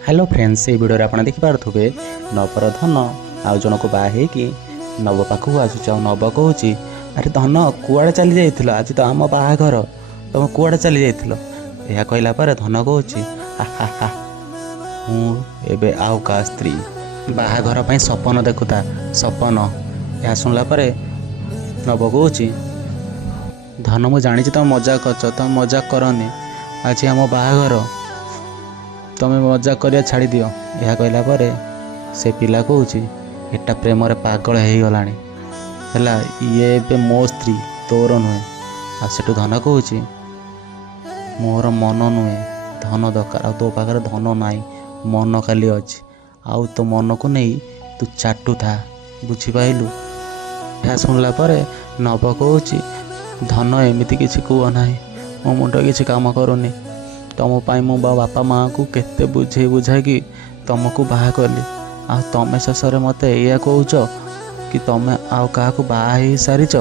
Hello friends ये video आप देखिपे नवर धन आउ जन को बाहे कि नव पाखक आसुच नव कहूँ अरे धन कुआड़े चली जाइल आज तो आम बाहाघर तुम कुआड़े चली जाइल यह कहला पर धन कहूँ हा मुझे आउ का स्त्री बाहाघर पर सपन देखुता सपन यह शुणला नव कहूँ धन मुझे जानी तुम मजाक कर तुम मजाक करनी आज आम बाहाघर तुम्हें मजाक करिया छाड़ी दियो यह कहला पर से पिला कहूँ एटा प्रेम पागल हो गला ये ए मो स्त्री तोर नुहे आ सेठू धन कहूँ मोर मन नुहे धन दरकार आ तो पाखे धन नाई मन खाली अच्छी आउ तो मन को नहीं तू चाटू था बुझिपाइलु। यह शुणला नव कहूँ धन एमती किसी कह ना मो मुंड किसी काम करूनी तुम पाई मो बापा माँ को केते बुझे बुझा कि तुमको बाहा कली आ तमें शेष मत या कौच कि तुम आउ क्या बाहा हो सारीच।